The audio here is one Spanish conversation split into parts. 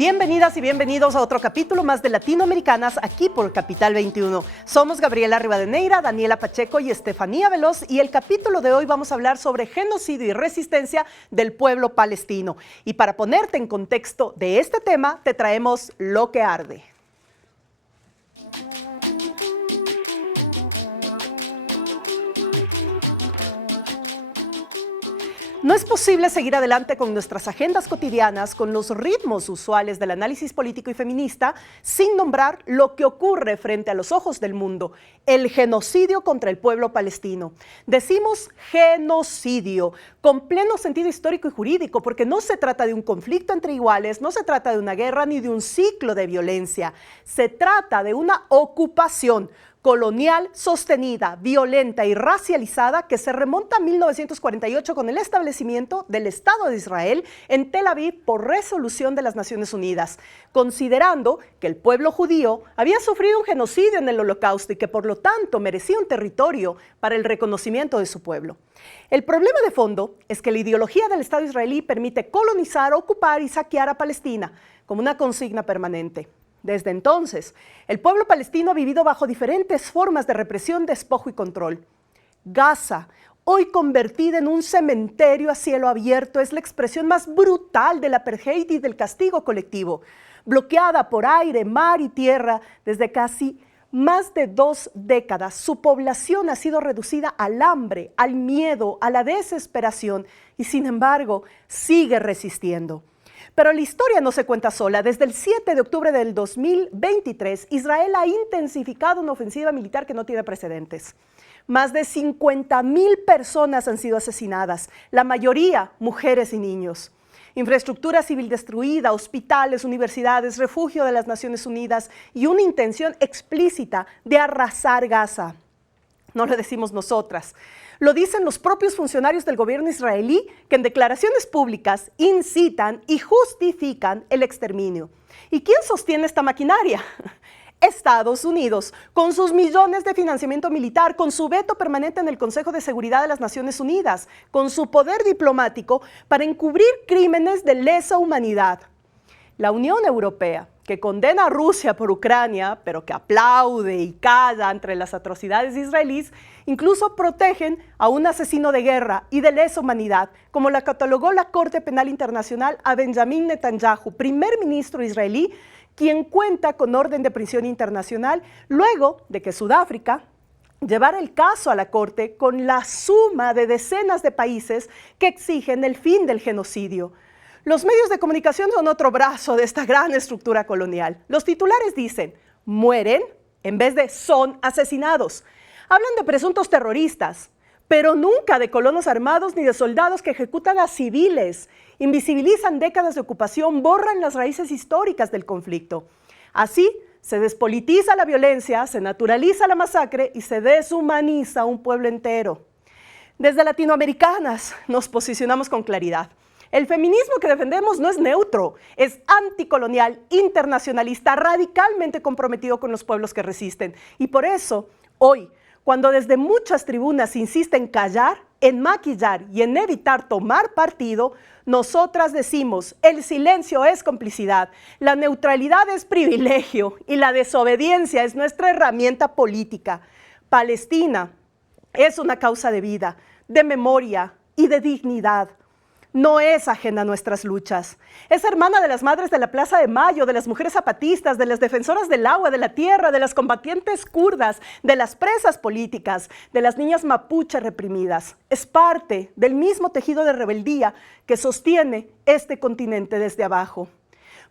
Bienvenidas y bienvenidos a otro capítulo más de Latinoamericanas aquí por Capital 21. Somos Gabriela Rivadeneira, Daniela Pacheco y Estefanía Veloz y el capítulo de hoy vamos a hablar sobre genocidio y resistencia del pueblo palestino. Y para ponerte en contexto de este tema, te traemos Lo que arde. No es posible seguir adelante con nuestras agendas cotidianas, con los ritmos usuales del análisis político y feminista, sin nombrar lo que ocurre frente a los ojos del mundo, el genocidio contra el pueblo palestino. Decimos genocidio, con pleno sentido histórico y jurídico, porque no se trata de un conflicto entre iguales, no se trata de una guerra ni de un ciclo de violencia. Se trata de una ocupación colonial, sostenida, violenta y racializada que se remonta a 1948 con el establecimiento del Estado de Israel en Tel Aviv por resolución de las Naciones Unidas, considerando que el pueblo judío había sufrido un genocidio en el Holocausto y que por lo tanto merecía un territorio para el reconocimiento de su pueblo. El problema de fondo es que la ideología del Estado israelí permite colonizar, ocupar y saquear a Palestina como una consigna permanente. Desde entonces, el pueblo palestino ha vivido bajo diferentes formas de represión, despojo y control. Gaza, hoy convertida en un cementerio a cielo abierto, es la expresión más brutal del apartheid y del castigo colectivo, bloqueada por aire, mar y tierra desde casi más de 2 décadas. Su población ha sido reducida al hambre, al miedo, a la desesperación y, sin embargo, sigue resistiendo. Pero la historia no se cuenta sola. Desde el 7 de octubre del 2023, Israel ha intensificado una ofensiva militar que no tiene precedentes. Más de 50,000 personas han sido asesinadas, la mayoría mujeres y niños. Infraestructura civil destruida, hospitales, universidades, refugio de las Naciones Unidas y una intención explícita de arrasar Gaza. No lo decimos nosotras. Lo dicen los propios funcionarios del gobierno israelí que en declaraciones públicas incitan y justifican el exterminio. ¿Y quién sostiene esta maquinaria? Estados Unidos, con sus millones de financiamiento militar, con su veto permanente en el Consejo de Seguridad de las Naciones Unidas, con su poder diplomático para encubrir crímenes de lesa humanidad. La Unión Europea, que condena a Rusia por Ucrania, pero que aplaude y calla ante las atrocidades israelíes, incluso protegen a un asesino de guerra y de lesa humanidad, como la catalogó la Corte Penal Internacional a Benjamin Netanyahu, primer ministro israelí, quien cuenta con orden de prisión internacional luego de que Sudáfrica llevara el caso a la Corte con la suma de decenas de países que exigen el fin del genocidio. Los medios de comunicación son otro brazo de esta gran estructura colonial. Los titulares dicen, mueren en vez de son asesinados. Hablan de presuntos terroristas, pero nunca de colonos armados ni de soldados que ejecutan a civiles. Invisibilizan décadas de ocupación, borran las raíces históricas del conflicto. Así, se despolitiza la violencia, se naturaliza la masacre y se deshumaniza un pueblo entero. Desde Latinoamericanas nos posicionamos con claridad. El feminismo que defendemos no es neutro, es anticolonial, internacionalista, radicalmente comprometido con los pueblos que resisten. Y por eso, hoy, cuando desde muchas tribunas se insiste en callar, en maquillar y en evitar tomar partido, nosotras decimos, el silencio es complicidad, la neutralidad es privilegio y la desobediencia es nuestra herramienta política. Palestina es una causa de vida, de memoria y de dignidad. No es ajena a nuestras luchas. Es hermana de las madres de la Plaza de Mayo, de las mujeres zapatistas, de las defensoras del agua, de la tierra, de las combatientes kurdas, de las presas políticas, de las niñas mapuche reprimidas. Es parte del mismo tejido de rebeldía que sostiene este continente desde abajo.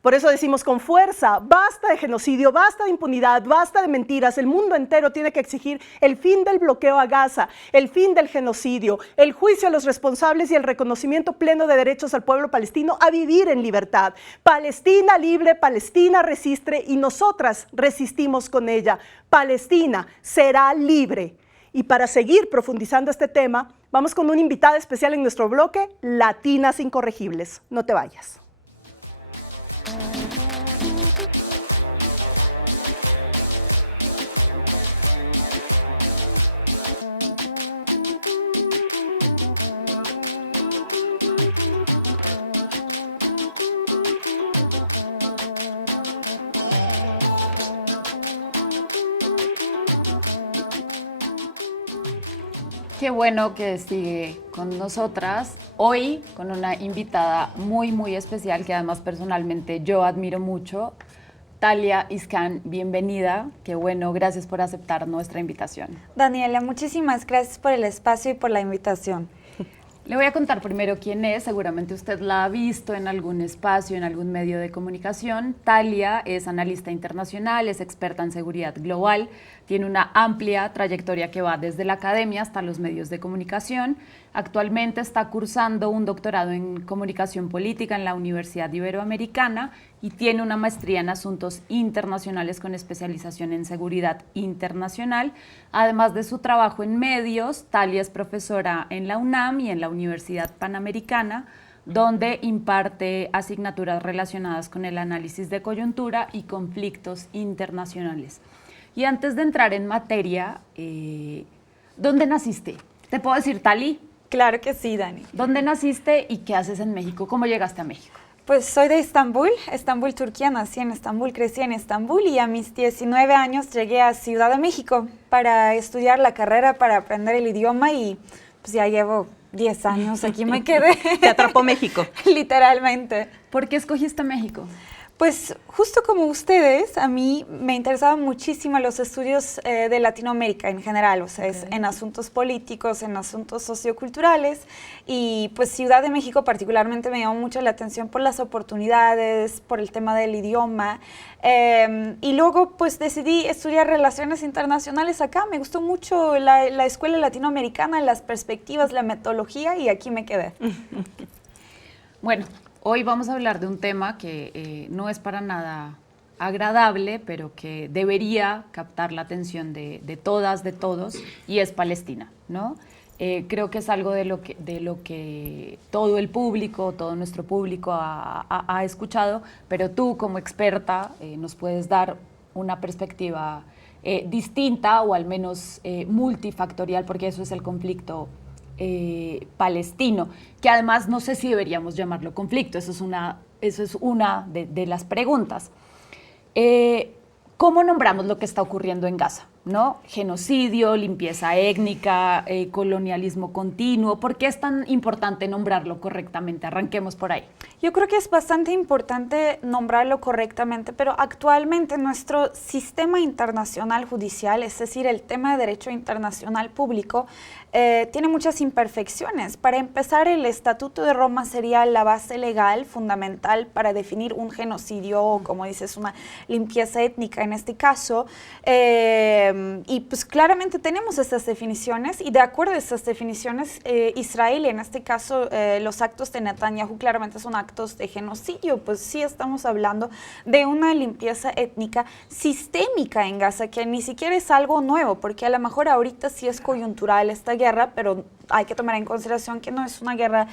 Por eso decimos con fuerza, basta de genocidio, basta de impunidad, basta de mentiras. El mundo entero tiene que exigir el fin del bloqueo a Gaza, el fin del genocidio, el juicio a los responsables y el reconocimiento pleno de derechos al pueblo palestino a vivir en libertad. Palestina libre, Palestina resiste y nosotras resistimos con ella. Palestina será libre. Y para seguir profundizando este tema, vamos con una invitada especial en nuestro bloque, Latinas Incorregibles. No te vayas. Qué bueno que sigue con nosotras hoy con una invitada muy, muy especial que además personalmente yo admiro mucho. Talia Iscan, bienvenida. Qué bueno, gracias por aceptar nuestra invitación. Daniela, muchísimas gracias por el espacio y por la invitación. Le voy a contar primero quién es, seguramente usted la ha visto en algún espacio, en algún medio de comunicación. Talia es analista internacional, es experta en seguridad global, tiene una amplia trayectoria que va desde la academia hasta los medios de comunicación. Actualmente está cursando un doctorado en comunicación política en la Universidad Iberoamericana y tiene una maestría en asuntos internacionales con especialización en seguridad internacional. Además de su trabajo en medios, Talia es profesora en la UNAM y en la Universidad Panamericana, donde imparte asignaturas relacionadas con el análisis de coyuntura y conflictos internacionales. Y antes de entrar en materia, ¿dónde naciste? ¿Te puedo decir, Tali? Claro que sí, Dani. ¿Dónde naciste y qué haces en México? ¿Cómo llegaste a México? Pues soy de Estambul, Turquía, nací en Estambul, crecí en Estambul y a mis 19 años llegué a Ciudad de México para estudiar la carrera, para aprender el idioma y pues ya llevo 10 años, aquí me quedé. Te atrapó México. Literalmente. ¿Por qué escogiste México? Pues justo como ustedes, a mí me interesaban muchísimo los estudios de Latinoamérica en general, o sea, en asuntos políticos, en asuntos socioculturales, y pues Ciudad de México particularmente me llamó mucho la atención por las oportunidades, por el tema del idioma, y luego pues decidí estudiar Relaciones Internacionales acá. Me gustó mucho la escuela latinoamericana, las perspectivas, la metodología, y aquí me quedé. Bueno, hoy vamos a hablar de un tema que no es para nada agradable, pero que debería captar la atención de todas, de todos, y es Palestina, ¿no? Creo que es algo de lo que todo el público, todo nuestro público ha escuchado, pero tú como experta nos puedes dar una perspectiva distinta o al menos multifactorial, porque eso es el conflicto palestino, que además no sé si deberíamos llamarlo conflicto, eso es una de las preguntas. ¿Cómo nombramos lo que está ocurriendo en Gaza? ¿No? Genocidio, limpieza étnica, colonialismo continuo. ¿Por qué es tan importante nombrarlo correctamente? Arranquemos por ahí. Yo creo que es bastante importante nombrarlo correctamente, pero actualmente nuestro sistema internacional judicial, es decir, el tema de derecho internacional público, tiene muchas imperfecciones. Para empezar, el Estatuto de Roma sería la base legal fundamental para definir un genocidio o, como dices, una limpieza étnica en este caso. Y pues claramente tenemos estas definiciones y de acuerdo a estas definiciones, Israel, en este caso los actos de Netanyahu claramente son actos de genocidio. Pues sí estamos hablando de una limpieza étnica sistémica en Gaza, que ni siquiera es algo nuevo, porque a lo mejor ahorita sí es coyuntural esta guerra, pero hay que tomar en consideración que no es una guerra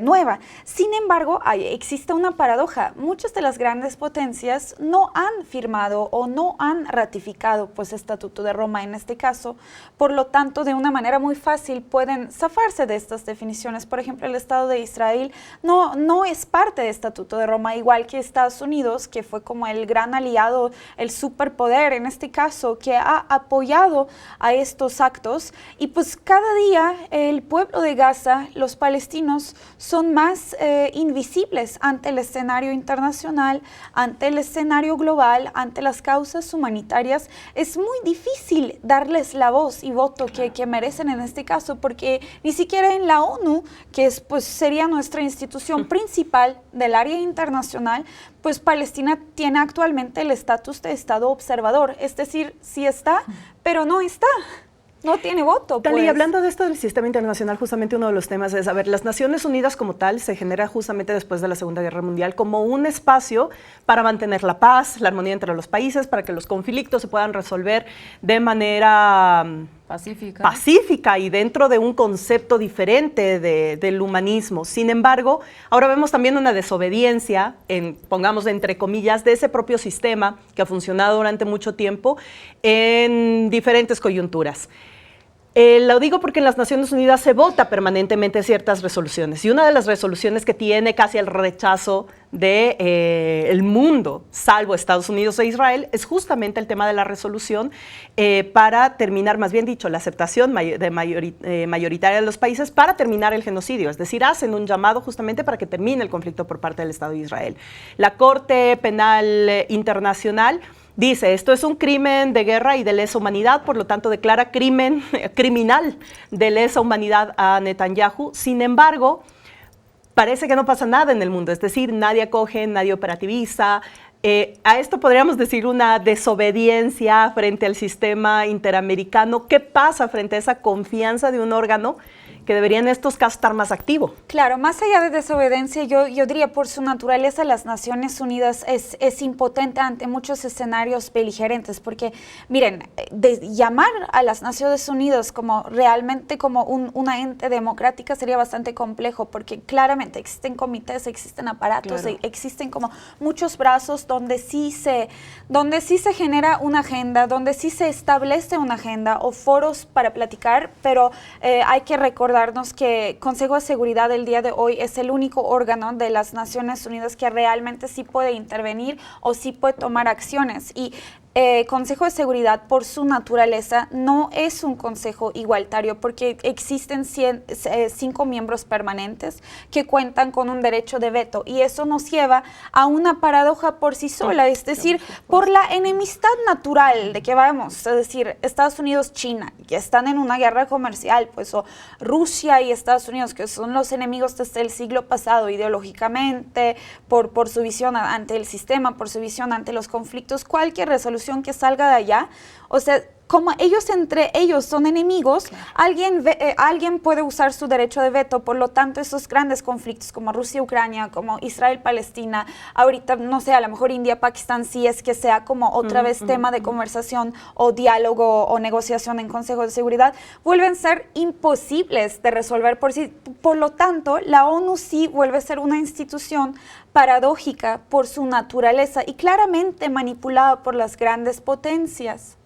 nueva. Sin embargo, existe una paradoja. Muchas de las grandes potencias no han firmado o no han ratificado pues Estatuto de Roma en este caso, por lo tanto, de una manera muy fácil pueden zafarse de estas definiciones. Por ejemplo, el Estado de Israel no es parte del Estatuto de Roma, igual que Estados Unidos, que fue como el gran aliado, el superpoder en este caso, que ha apoyado a estos actos. Y pues cada día el pueblo de Gaza, los palestinos, son más invisibles ante el escenario internacional, ante el escenario global, ante las causas humanitarias. Es muy difícil darles la voz y voto que merecen en este caso, porque ni siquiera en la ONU, que es, pues, sería nuestra institución principal del área internacional, pues Palestina tiene actualmente el estatus de Estado observador, es decir, sí está, pero no está. No tiene voto, pues. Tali, hablando de esto del sistema internacional, justamente uno de los temas es, a ver, las Naciones Unidas como tal se genera justamente después de la Segunda Guerra Mundial como un espacio para mantener la paz, la armonía entre los países, para que los conflictos se puedan resolver de manera pacífica y dentro de un concepto diferente del humanismo. Sin embargo, ahora vemos también una desobediencia, pongamos entre comillas, de ese propio sistema que ha funcionado durante mucho tiempo en diferentes coyunturas. Lo digo porque en las Naciones Unidas se vota permanentemente ciertas resoluciones y una de las resoluciones que tiene casi el rechazo del mundo, salvo Estados Unidos e Israel, es justamente el tema de la resolución para terminar, más bien dicho, la aceptación mayoritaria de los países para terminar el genocidio, es decir, hacen un llamado justamente para que termine el conflicto por parte del Estado de Israel. La Corte Penal Internacional dice, esto es un crimen de guerra y de lesa humanidad, por lo tanto declara criminal de lesa humanidad a Netanyahu. Sin embargo, parece que no pasa nada en el mundo, es decir, nadie acoge, nadie operativiza. A esto podríamos decir una desobediencia frente al sistema interamericano. ¿Qué pasa frente a esa confianza de un órgano que debería en estos casos estar más activo? Claro, más allá de desobediencia, yo diría por su naturaleza las Naciones Unidas es impotente ante muchos escenarios beligerantes, porque miren, de llamar a las Naciones Unidas como realmente como una ente democrática sería bastante complejo, porque claramente existen comités, existen aparatos, claro, existen como muchos brazos donde sí se genera una agenda, donde sí se establece una agenda o foros para platicar, pero hay que recordar que Consejo de Seguridad el día de hoy es el único órgano de las Naciones Unidas que realmente sí puede intervenir o sí puede tomar acciones. Y Consejo de Seguridad, por su naturaleza, no es un consejo igualitario porque existen 5 miembros permanentes que cuentan con un derecho de veto y eso nos lleva a una paradoja por sí sola, es decir, por la enemistad natural de que vamos, es decir, Estados Unidos, China, que están en una guerra comercial, pues o Rusia y Estados Unidos, que son los enemigos desde el siglo pasado ideológicamente, por su visión ante el sistema, por su visión ante los conflictos, cualquier resolución que salga de allá, o sea, como ellos entre ellos son enemigos, claro, alguien puede usar su derecho de veto, por lo tanto esos grandes conflictos como Rusia-Ucrania, como Israel-Palestina, ahorita no sé, a lo mejor India-Pakistán sí es que sea como otra vez tema de conversación o diálogo o negociación en Consejo de Seguridad, vuelven a ser imposibles de resolver por sí, por lo tanto la ONU sí vuelve a ser una institución paradójica por su naturaleza y claramente manipulada por las grandes potencias.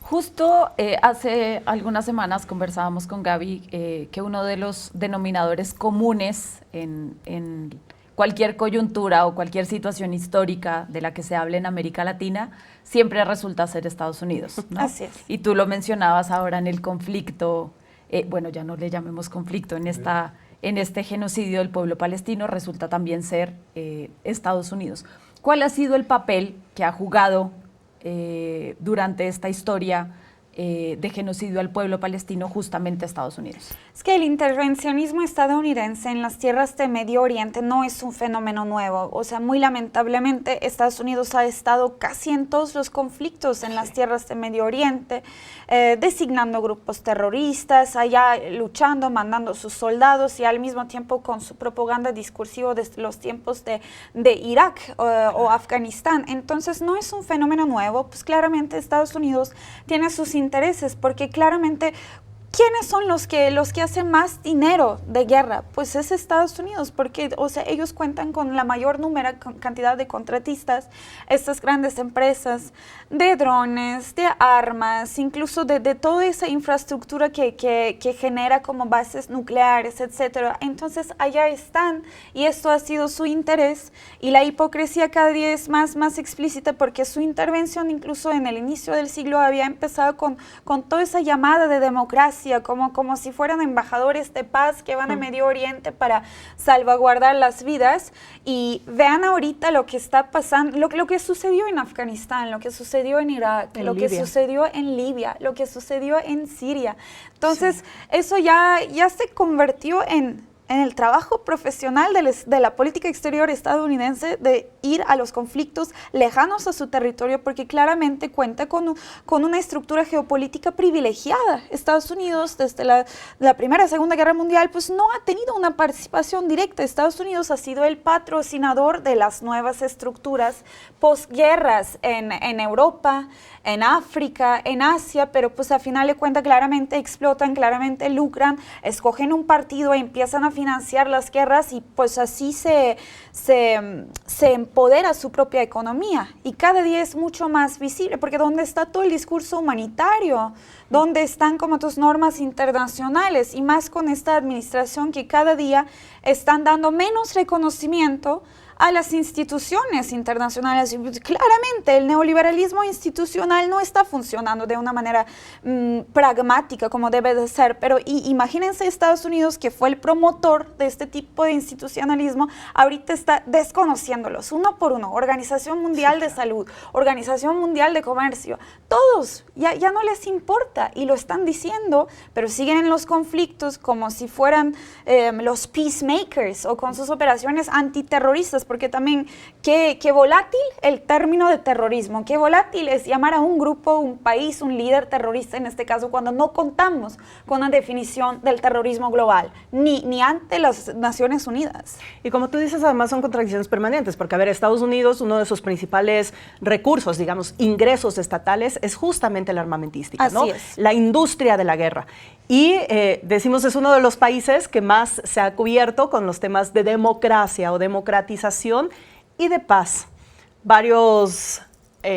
Justo hace algunas semanas conversábamos con Gaby que uno de los denominadores comunes en cualquier coyuntura o cualquier situación histórica de la que se hable en América Latina siempre resulta ser Estados Unidos, ¿no? Así es. Y tú lo mencionabas ahora en el conflicto, bueno, ya no le llamemos conflicto, en este genocidio del pueblo palestino resulta también ser Estados Unidos. ¿Cuál ha sido el papel que ha jugado durante esta historia de genocidio al pueblo palestino justamente Estados Unidos? Es que el intervencionismo estadounidense en las tierras de Medio Oriente no es un fenómeno nuevo. O sea, muy lamentablemente Estados Unidos ha estado casi en todos los conflictos en las tierras de Medio Oriente, designando grupos terroristas, allá luchando, mandando sus soldados y al mismo tiempo con su propaganda discursiva desde los tiempos de Irak o Afganistán. Entonces no es un fenómeno nuevo, pues claramente Estados Unidos tiene sus intereses, porque claramente ¿quiénes son los que hacen más dinero de guerra? Pues es Estados Unidos, porque o sea, ellos cuentan con la mayor cantidad de contratistas, estas grandes empresas de drones, de armas, incluso de toda esa infraestructura que genera como bases nucleares, etcétera. Entonces allá están y esto ha sido su interés y la hipocresía cada día es más explícita porque su intervención incluso en el inicio del siglo había empezado con toda esa llamada de democracia, como si fueran embajadores de paz que van a Medio Oriente para salvaguardar las vidas. Y vean ahorita lo que está pasando, lo que sucedió en Afganistán, lo que sucedió en Irak, que sucedió en Libia, lo que sucedió en Siria. Entonces, eso ya se convirtió en el trabajo profesional de la política exterior estadounidense de ir a los conflictos lejanos a su territorio porque claramente cuenta con una estructura geopolítica privilegiada. Estados Unidos desde la Primera y Segunda Guerra Mundial pues no ha tenido una participación directa. Estados Unidos ha sido el patrocinador de las nuevas estructuras posguerras en Europa, en África, en Asia, pero pues a final de cuentas claramente explotan, claramente lucran, escogen un partido e empiezan a financiar las guerras y pues así se empodera su propia economía y cada día es mucho más visible, porque ¿dónde está todo el discurso humanitario? ¿Dónde están como tus normas internacionales? Y más con esta administración que cada día están dando menos reconocimiento a las instituciones internacionales. Claramente el neoliberalismo institucional no está funcionando de una manera pragmática como debe de ser, pero imagínense Estados Unidos, que fue el promotor de este tipo de institucionalismo, ahorita está desconociéndolos uno por uno. Organización Mundial de Salud, Organización Mundial de Comercio, todos ya no les importa y lo están diciendo, pero siguen en los conflictos como si fueran los peacemakers o con sus operaciones antiterroristas, porque también qué volátil el término de terrorismo, qué volátil es llamar a un grupo, un país, un líder terrorista en este caso, cuando no contamos con una definición del terrorismo global, ni ante las Naciones Unidas. Y como tú dices, además son contradicciones permanentes, porque a ver, Estados Unidos, uno de sus principales recursos, digamos, ingresos estatales, es justamente la armamentística, Así ¿no? es. La industria de la guerra. Y decimos, es uno de los países que más se ha cubierto con los temas de democracia o democratización y de paz. Varios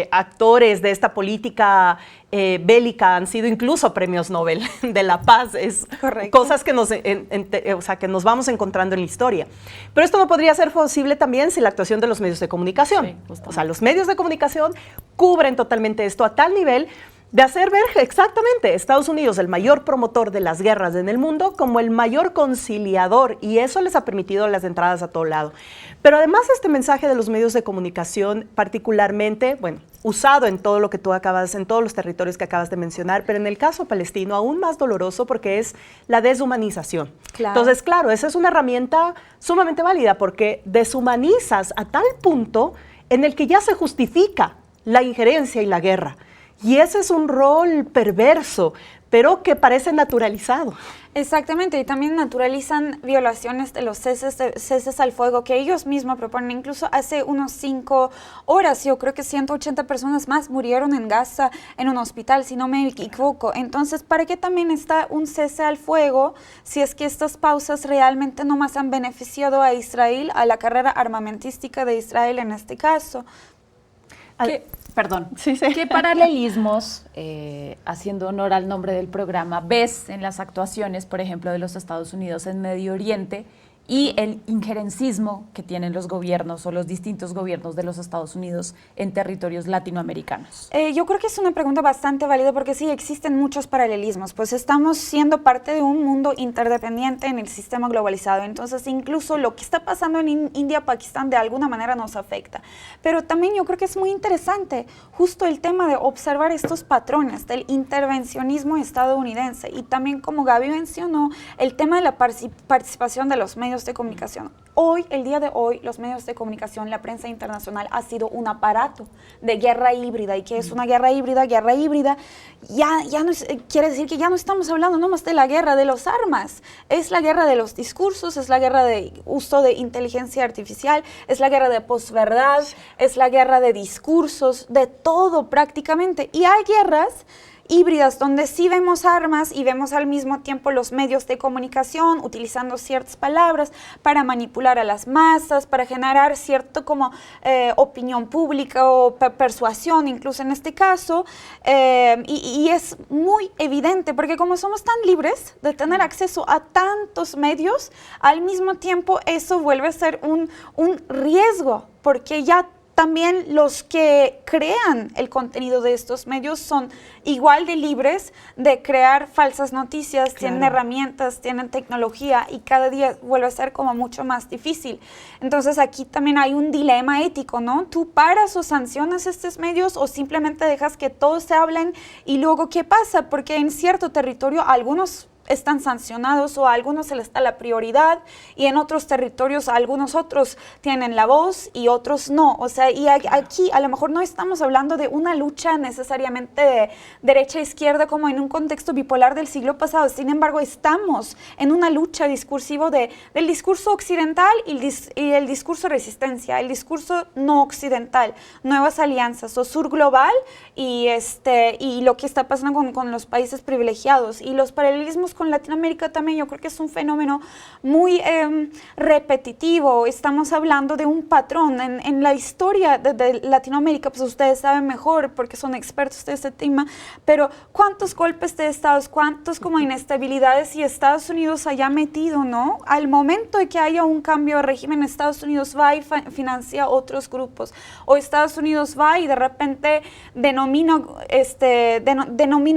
actores de esta política bélica han sido incluso premios Nobel de la paz. Es correcto. Cosas que que nos vamos encontrando en la historia. Pero esto no podría ser posible también sin la actuación de los medios de comunicación. Sí, o sea, los medios de comunicación cubren totalmente esto a tal nivel de hacer ver exactamente Estados Unidos, el mayor promotor de las guerras en el mundo, como el mayor conciliador, y eso les ha permitido las entradas a todo lado. Pero además este mensaje de los medios de comunicación, particularmente, bueno, usado en todo lo que tú acabas, en todos los territorios que acabas de mencionar, pero en el caso palestino aún más doloroso porque es la deshumanización. Claro. Entonces, claro, esa es una herramienta sumamente válida porque deshumanizas a tal punto en el que ya se justifica la injerencia y la guerra. Y ese es un rol perverso, pero que parece naturalizado. Exactamente, y también naturalizan violaciones de los ceses al fuego que ellos mismos proponen. Incluso hace unos 5 horas, yo creo que 180 personas más murieron en Gaza, en un hospital, si no me equivoco. Entonces, ¿para qué también está un cese al fuego si es que estas pausas realmente no más han beneficiado a Israel, a la carrera armamentística de Israel en este caso? ¿Qué paralelismos, haciendo honor al nombre del programa, ves en las actuaciones, por ejemplo, de los Estados Unidos en Medio Oriente y el injerencismo que tienen los gobiernos o los distintos gobiernos de los Estados Unidos en territorios latinoamericanos? Yo creo que es una pregunta bastante válida porque sí, existen muchos paralelismos, pues estamos siendo parte de un mundo interdependiente en el sistema globalizado, entonces incluso lo que está pasando en India, Pakistán de alguna manera nos afecta, pero también yo creo que es muy interesante justo el tema de observar estos patrones del intervencionismo estadounidense y también, como Gaby mencionó, el tema de la participación de los medios de comunicación. Hoy, el día de hoy, los medios de comunicación, la prensa internacional ha sido un aparato de guerra híbrida. ¿Y qué es una guerra híbrida? Guerra híbrida ya no quiere decir que ya no estamos hablando nomás de la guerra de las armas. Es la guerra de los discursos, es la guerra de uso de inteligencia artificial, es la guerra de posverdad, es la guerra de discursos, de todo prácticamente. Y hay guerras híbridas donde sí vemos armas y vemos al mismo tiempo los medios de comunicación utilizando ciertas palabras para manipular a las masas, para generar cierto como opinión pública o persuasión incluso en este caso, y es muy evidente porque como somos tan libres de tener acceso a tantos medios, al mismo tiempo eso vuelve a ser un riesgo porque ya también los que crean el contenido de estos medios son igual de libres de crear falsas noticias, claro. Tienen herramientas, tienen tecnología y cada día vuelve a ser como mucho más difícil. Entonces aquí también hay un dilema ético, ¿no? ¿Tú paras o sancionas estos medios o simplemente dejas que todos se hablen y luego qué pasa? Porque en cierto territorio algunos están sancionados o a algunos se les da la prioridad y en otros territorios algunos otros tienen la voz y otros no. O sea, y aquí a lo mejor no estamos hablando de una lucha necesariamente de derecha-izquierda como en un contexto bipolar del siglo pasado. Sin embargo, estamos en una lucha discursiva del discurso occidental y el discurso resistencia, el discurso no occidental, nuevas alianzas, o sur global y lo que está pasando con los países privilegiados. Y los paralelismos con Latinoamérica también yo creo que es un fenómeno muy repetitivo. Estamos hablando de un patrón en la historia de Latinoamérica, pues ustedes saben mejor porque son expertos de este tema, pero cuántos golpes de estados, cuántos como inestabilidades y Estados Unidos haya metido, ¿no? Al momento de que haya un cambio de régimen, Estados Unidos va y financia otros grupos, o Estados Unidos va y de repente denomina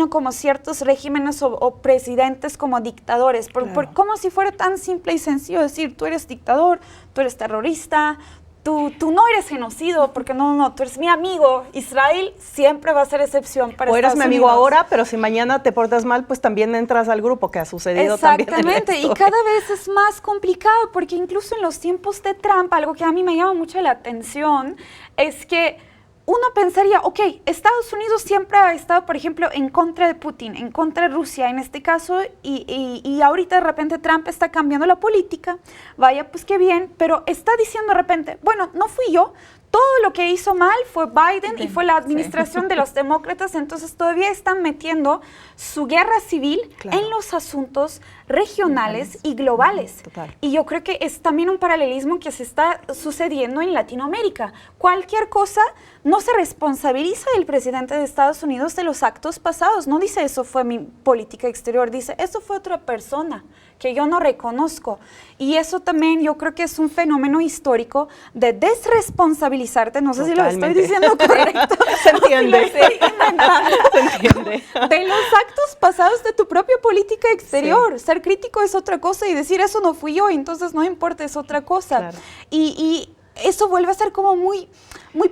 como ciertos regímenes o presidentes como dictadores, como si fuera tan simple y sencillo decir, tú eres dictador, tú eres terrorista, tú no eres genocido, porque no, tú eres mi amigo. Israel siempre va a ser excepción para Estados Unidos. O eres mi amigo ahora, pero si mañana te portas mal, pues también entras al grupo, que ha sucedido también. Exactamente, y cada vez es más complicado, porque incluso en los tiempos de Trump, algo que a mí me llama mucho la atención, es que uno pensaría, ok, Estados Unidos siempre ha estado, por ejemplo, en contra de Putin, en contra de Rusia en este caso, y ahorita de repente Trump está cambiando la política, vaya pues qué bien, pero está diciendo de repente, bueno, no fui yo, todo lo que hizo mal fue Biden y fue la administración de los demócratas, entonces todavía están metiendo su guerra civil en los asuntos regionales y globales. Total. Y yo creo que es también un paralelismo que se está sucediendo en Latinoamérica. Cualquier cosa no se responsabiliza el presidente de Estados Unidos de los actos pasados. No dice eso fue mi política exterior, dice eso fue otra persona que yo no reconozco. Y eso también yo creo que es un fenómeno histórico de desresponsabilizarte, no sé Totalmente. si lo estoy diciendo correcto. Se entiende. Lo estoy inventando. Se entiende. De los actos pasados de tu propia política exterior. Sí. Ser crítico es otra cosa y decir eso no fui yo, entonces no importa, es otra cosa. Claro. Y eso vuelve a ser como muy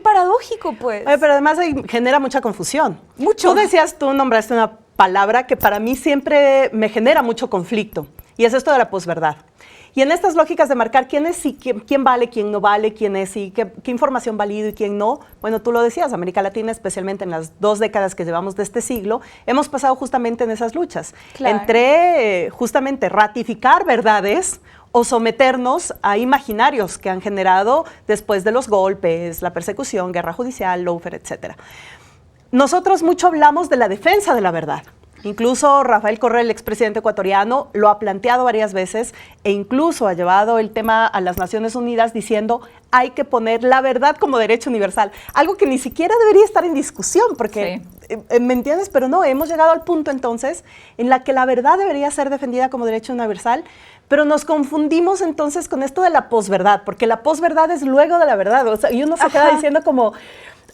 paradójico, pues. Pero además genera mucha confusión. Mucho. Tú nombraste una palabra que para mí siempre me genera mucho conflicto, y es esto de la posverdad. Y en estas lógicas de marcar quién es y quién vale, quién no vale, quién es y qué información valida y quién no, bueno, tú lo decías, América Latina, especialmente en las 2 décadas que llevamos de este siglo, hemos pasado justamente en esas luchas, claro, entre justamente ratificar verdades o someternos a imaginarios que han generado después de los golpes, la persecución, guerra judicial, lawfare, etc. Nosotros mucho hablamos de la defensa de la verdad. Incluso Rafael Correa, el expresidente ecuatoriano, lo ha planteado varias veces e incluso ha llevado el tema a las Naciones Unidas diciendo hay que poner la verdad como derecho universal, algo que ni siquiera debería estar en discusión, porque, sí, ¿me entiendes? Pero no, hemos llegado al punto entonces en la que la verdad debería ser defendida como derecho universal, pero nos confundimos entonces con esto de la posverdad, porque la posverdad es luego de la verdad, o sea, y uno se queda diciendo como,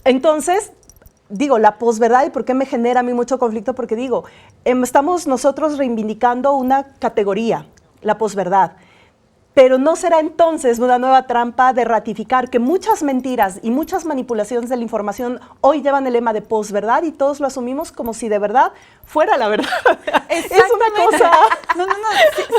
entonces, digo, la posverdad, ¿y por qué me genera a mí mucho conflicto? Porque digo, estamos nosotros reivindicando una categoría, la posverdad, pero no será entonces una nueva trampa de ratificar que muchas mentiras y muchas manipulaciones de la información hoy llevan el lema de posverdad y todos lo asumimos como si de verdad fuera la verdad. Es una cosa... No,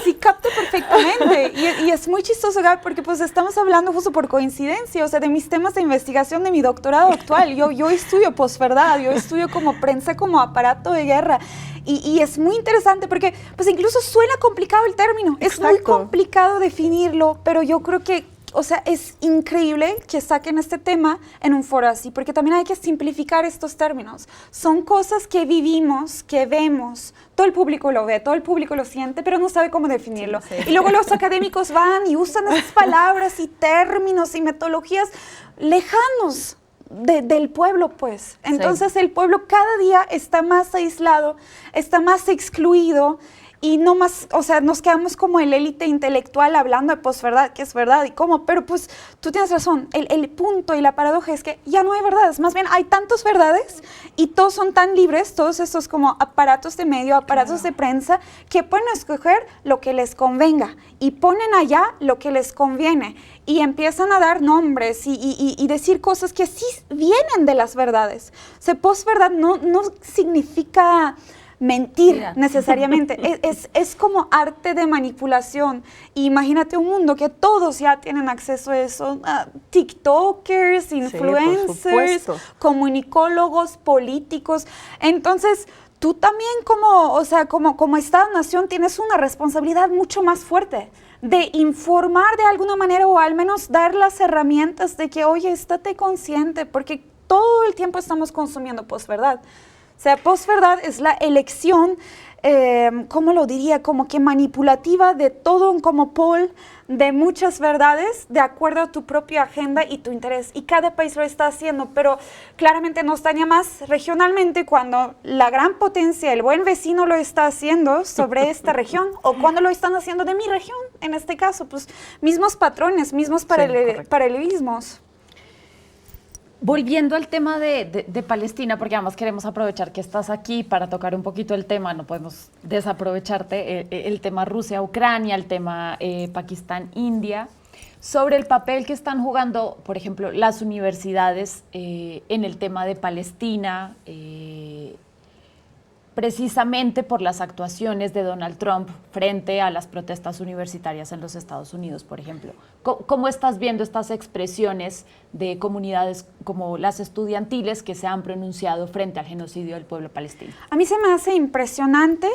sí capto perfectamente. Y es muy chistoso, Gaby, porque pues estamos hablando justo por coincidencia, o sea, de mis temas de investigación de mi doctorado actual. Yo estudio posverdad, yo estudio como prensa como aparato de guerra. Y es muy interesante porque pues incluso suena complicado el término. Exacto. Es muy complicado definirlo, pero yo creo que, o sea, es increíble que saquen este tema en un foro así, porque también hay que simplificar estos términos. Son cosas que vivimos, que vemos, todo el público lo ve, todo el público lo siente, pero no sabe cómo definirlo. Sí, sí. Y luego los académicos van y usan esas palabras y términos y metodologías lejanos del pueblo, pues. Entonces el pueblo cada día está más aislado, está más excluido y no más, o sea, nos quedamos como el élite intelectual hablando de posverdad, que es verdad y cómo, pero pues tú tienes razón, el punto y la paradoja es que ya no hay verdades, más bien hay tantas verdades y todos son tan libres, todos estos como aparatos de medio, aparatos de prensa, que pueden escoger lo que les convenga y ponen allá lo que les conviene y empiezan a dar nombres y decir cosas que sí vienen de las verdades. O sea, posverdad no significa mentir necesariamente. Es como arte de manipulación. Imagínate un mundo que todos ya tienen acceso a eso. TikTokers, influencers, comunicólogos, políticos. Entonces, tú también como Estado-nación tienes una responsabilidad mucho más fuerte de informar de alguna manera o al menos dar las herramientas de que, oye, estate consciente, porque todo el tiempo estamos consumiendo posverdad. O sea, posverdad es la elección, ¿cómo lo diría? Como que manipulativa de todo un como pol de muchas verdades de acuerdo a tu propia agenda y tu interés. Y cada país lo está haciendo, pero claramente nos daña más regionalmente cuando la gran potencia, el buen vecino lo está haciendo sobre esta región o cuando lo están haciendo de mi región, en este caso, pues mismos patrones, mismos paralelismos. Volviendo al tema de Palestina, porque además queremos aprovechar que estás aquí para tocar un poquito el tema, no podemos desaprovecharte, el tema Rusia-Ucrania, el tema Pakistán-India, sobre el papel que están jugando, por ejemplo, las universidades en el tema de Palestina, precisamente por las actuaciones de Donald Trump frente a las protestas universitarias en los Estados Unidos, por ejemplo. ¿Cómo estás viendo estas expresiones de comunidades como las estudiantiles que se han pronunciado frente al genocidio del pueblo palestino? A mí se me hace impresionante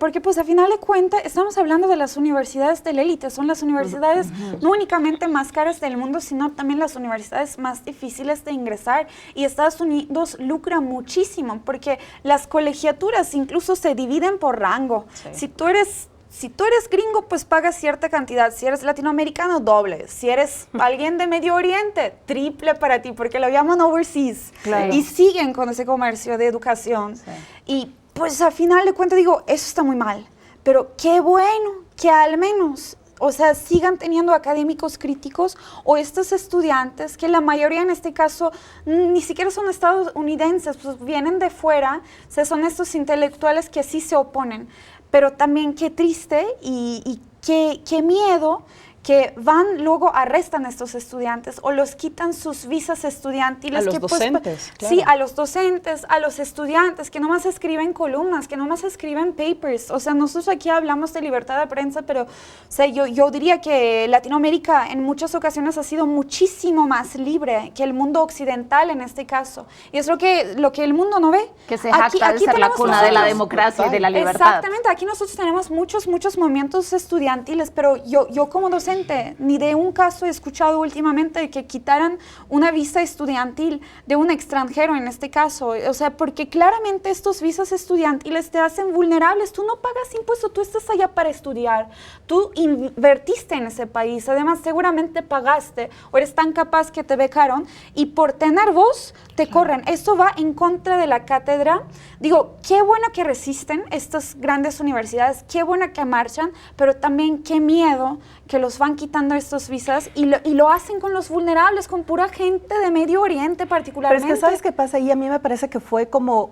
porque pues a final de cuentas estamos hablando de las universidades de la élite, son las universidades no únicamente más caras del mundo, sino también las universidades más difíciles de ingresar, y Estados Unidos lucra muchísimo porque las colegiaturas incluso se dividen por rango. Sí. Si tú eres gringo, pues pagas cierta cantidad. Si eres latinoamericano, doble. Si eres alguien de Medio Oriente, triple para ti, porque lo llaman overseas. Claro. Y siguen con ese comercio de educación. Sí. Y pues a final de cuentas digo, eso está muy mal. Pero qué bueno que al menos, o sea, sigan teniendo académicos críticos o estos estudiantes, que la mayoría en este caso ni siquiera son estadounidenses, pues vienen de fuera, o sea, son estos intelectuales que sí se oponen. Pero también qué triste y qué miedo que van, luego arrestan a estos estudiantes o los quitan sus visas estudiantiles. A los docentes, claro. Sí, a los docentes, a los estudiantes, que nomás escriben columnas, que nomás escriben papers. O sea, nosotros aquí hablamos de libertad de prensa, pero o sea, yo diría que Latinoamérica en muchas ocasiones ha sido muchísimo más libre que el mundo occidental en este caso. Y es lo que el mundo no ve. Que se jacta de ser la cuna de la democracia y de la libertad. Exactamente, aquí nosotros tenemos muchos movimientos estudiantiles, pero yo como docente ni de un caso he escuchado últimamente de que quitaran una visa estudiantil de un extranjero en este caso. O sea, porque claramente estos visas estudiantiles te hacen vulnerables. Tú no pagas impuestos, tú estás allá para estudiar. Tú invertiste en ese país. Además, seguramente pagaste o eres tan capaz que te becaron y por tener voz te corren. Esto va en contra de la cátedra. Digo, qué bueno que resisten estas grandes universidades, qué bueno que marchan, pero también qué miedo que los van quitando estos visas y lo hacen con los vulnerables, con pura gente de Medio Oriente particularmente. Pero es que ¿sabes qué pasa? Y a mí me parece que fue como,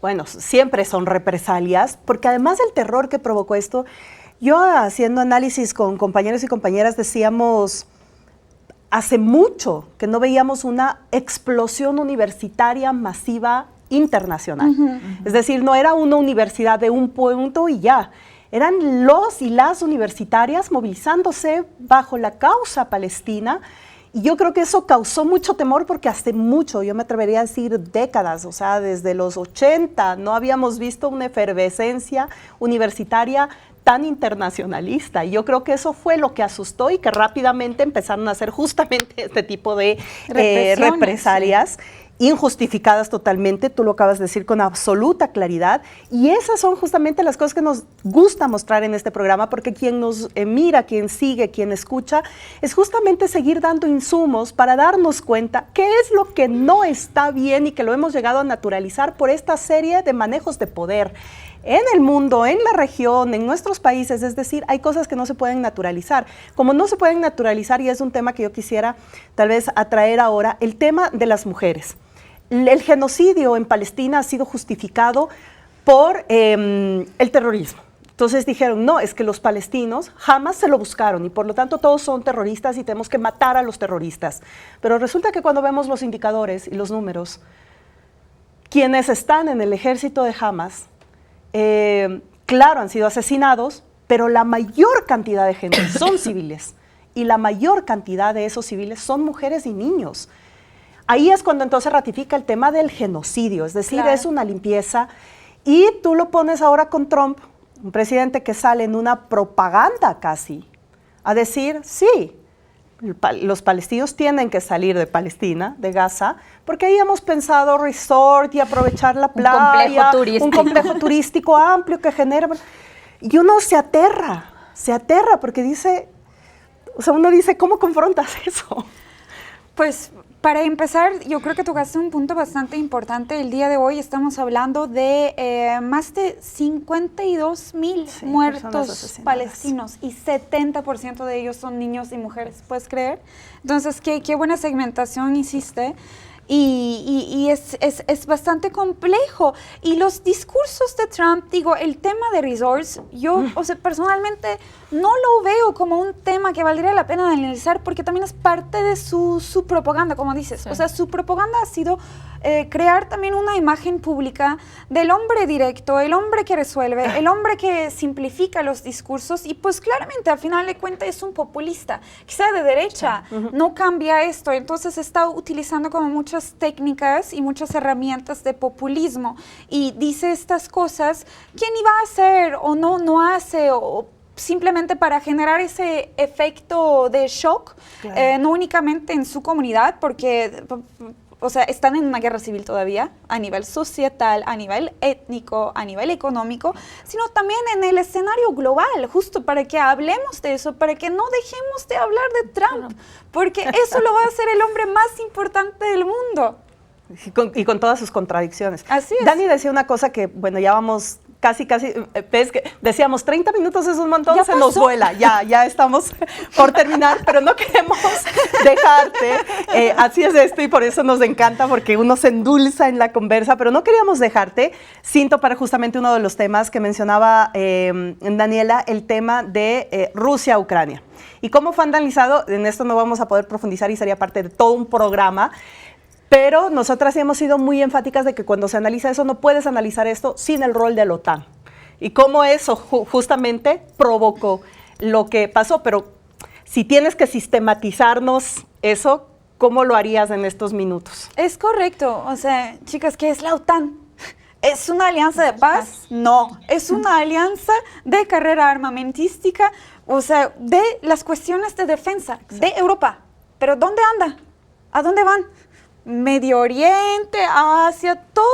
bueno, siempre son represalias, porque además del terror que provocó esto, yo haciendo análisis con compañeros y compañeras decíamos, hace mucho que no veíamos una explosión universitaria masiva internacional. Es decir, no era una universidad de un punto y ya. Eran los y las universitarias movilizándose bajo la causa palestina, y yo creo que eso causó mucho temor porque hace mucho, yo me atrevería a decir décadas, o sea, desde los 80 no habíamos visto una efervescencia universitaria tan internacionalista, y yo creo que eso fue lo que asustó y que rápidamente empezaron a hacer justamente este tipo de represalias. Sí. Injustificadas totalmente, tú lo acabas de decir con absoluta claridad, y esas son justamente las cosas que nos gusta mostrar en este programa, porque quien nos mira, quien sigue, quien escucha, es justamente seguir dando insumos para darnos cuenta qué es lo que no está bien y que lo hemos llegado a naturalizar por esta serie de manejos de poder en el mundo, en la región, en nuestros países. Es decir, hay cosas que no se pueden naturalizar. Como no se pueden naturalizar, y es un tema que yo quisiera tal vez atraer ahora, el tema de las mujeres. El genocidio en Palestina ha sido justificado por el terrorismo. Entonces dijeron, no, es que los palestinos jamás se lo buscaron y por lo tanto todos son terroristas y tenemos que matar a los terroristas. Pero resulta que cuando vemos los indicadores y los números, quienes están en el ejército de Hamas claro, han sido asesinados, pero la mayor cantidad de gente son civiles. Y la mayor cantidad de esos civiles son mujeres y niños. Ahí es cuando entonces ratifica el tema del genocidio, es decir, es una limpieza. Y tú lo pones ahora con Trump, un presidente que sale en una propaganda casi, a decir, sí, los palestinos tienen que salir de Palestina, de Gaza, porque ahí hemos pensado resort y aprovechar la playa, un complejo turístico amplio que genera... Y uno se aterra porque dice, o sea, uno dice, ¿cómo confrontas eso? Pues para empezar, yo creo que tocaste un punto bastante importante. El día de hoy estamos hablando de más de 52,000 muertos palestinos y 70% de ellos son niños y mujeres. ¿Puedes creer? Entonces, qué buena segmentación hiciste. Y es bastante complejo. Y los discursos de Trump, digo, el tema de resorts, yo, o sea, personalmente no lo veo como un tema que valdría la pena analizar porque también es parte de su propaganda, como dices. Sí. O sea, su propaganda ha sido crear también una imagen pública del hombre directo, el hombre que resuelve, el hombre que simplifica los discursos y pues claramente al final de cuentas es un populista, que sea de derecha, no cambia esto, entonces está utilizando como muchas técnicas y muchas herramientas de populismo y dice estas cosas que ni va a hacer o no hace o simplemente para generar ese efecto de shock, no únicamente en su comunidad, porque... O sea, están en una guerra civil todavía, a nivel societal, a nivel étnico, a nivel económico, sino también en el escenario global, justo para que hablemos de eso, para que no dejemos de hablar de Trump, porque eso lo va a hacer el hombre más importante del mundo. Y con todas sus contradicciones. Así es. Dani decía una cosa que, bueno, ya vamos... Casi, ves que decíamos 30 minutos es un montón, se nos vuela, ya estamos por terminar, pero no queremos dejarte, así es esto y por eso nos encanta, porque uno se endulza en la conversa, pero no queríamos dejarte sin topar justamente uno de los temas que mencionaba Daniela, el tema de Rusia-Ucrania. Y cómo fue analizado, en esto no vamos a poder profundizar y sería parte de todo un programa, pero nosotras hemos sido muy enfáticas de que cuando se analiza eso, no puedes analizar esto sin el rol de la OTAN. Y cómo eso justamente provocó lo que pasó. Pero si tienes que sistematizarnos eso, ¿cómo lo harías en estos minutos? Es correcto. O sea, chicas, ¿qué es la OTAN? ¿Es una alianza de paz? No. Es una alianza de carrera armamentística, o sea, de las cuestiones de defensa de Europa. ¿Pero dónde anda? ¿A dónde van? Medio Oriente, Asia, todo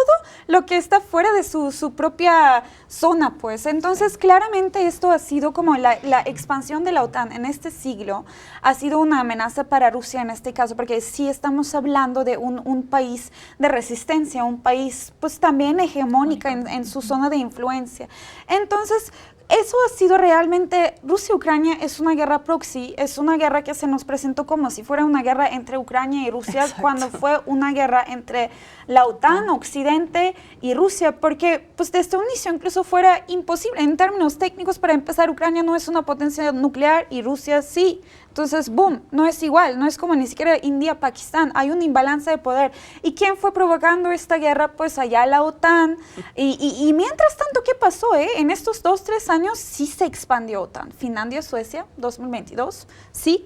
lo que está fuera de su propia zona, pues. Entonces, claramente esto ha sido como la expansión de la OTAN en este siglo, ha sido una amenaza para Rusia en este caso, porque sí estamos hablando de un país de resistencia, un país pues también hegemónica en su zona de influencia. Entonces, eso ha sido realmente, Rusia-Ucrania es una guerra proxy, es una guerra que se nos presentó como si fuera una guerra entre Ucrania y Rusia, cuando fue una guerra entre la OTAN, Occidente y Rusia, porque pues desde un inicio incluso fuera imposible. En términos técnicos, para empezar, Ucrania no es una potencia nuclear y Rusia sí. Entonces, boom, no es igual, no es como ni siquiera India-Pakistán, hay un imbalance de poder. ¿Y quién fue provocando esta guerra? Pues allá la OTAN. Y mientras tanto, ¿qué pasó? En estos 2-3 años sí se expandió OTAN. Finlandia, Suecia, 2022, sí,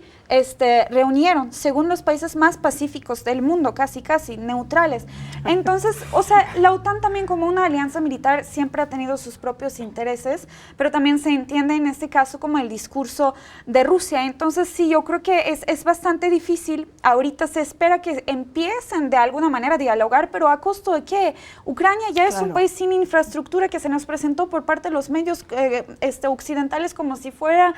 reunieron, según los países más pacíficos del mundo, casi neutrales. Entonces, o sea, la OTAN también como una alianza militar siempre ha tenido sus propios intereses, pero también se entiende en este caso como el discurso de Rusia. Entonces, sí, yo creo que es bastante difícil. Ahorita se espera que empiecen de alguna manera a dialogar, pero ¿a costo de qué? Ucrania ya es un país sin infraestructura que se nos presentó por parte de los medios occidentales como si fuera